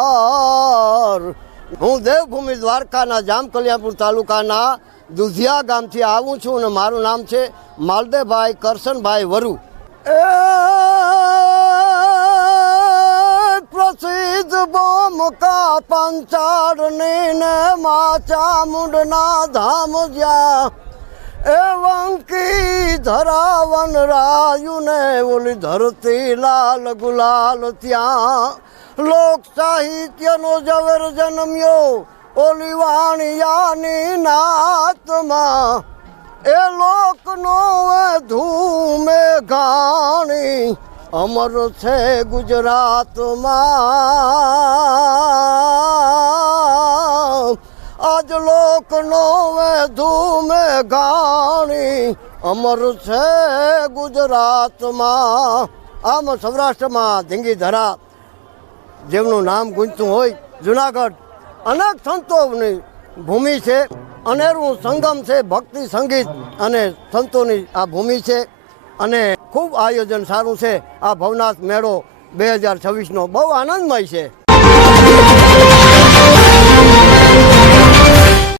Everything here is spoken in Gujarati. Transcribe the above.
નમસ્કાર। હું દેવભૂમિ દ્વારકાના જામકલિયાપુર તાલુકાના દુધિયા ગામથી આવું છું અને મારું નામ છે માલદેભાઈ કરશનભાઈ વરુ। પ્રસિદ્ધ બોમકા પંચાળની ને મા ચામુંડના ધામ જ્યાં એ વંકી ધરાવન રાયું ને ઓલી ધરતી લાલ ગુલાલ ત્યાં લોક સાહિત્યનો ઝવેર જન્મ્યો ઓલી વાણિયાની નાતમાં એ લોકનો ધૂમે ગાણી અમર છે ગુજરાતમાં। આજ લોકનો ધૂમે ગાણી અમર છે ગુજરાતમાં। આમ સૌરાષ્ટ્રમાં ધીંગીધરા જેમનું નામ ગુંજતું હોય જુનાગઢ અનેક સંતોની ભૂમિ છે, અનેરું સંગમ છે, ભક્તિ સંગીત અને સંતોની આ ભૂમિ છે અને ખૂબ આયોજન સારું છે। આ ભવનાથ મેળો 2026નો બહુ આનંદમય છે।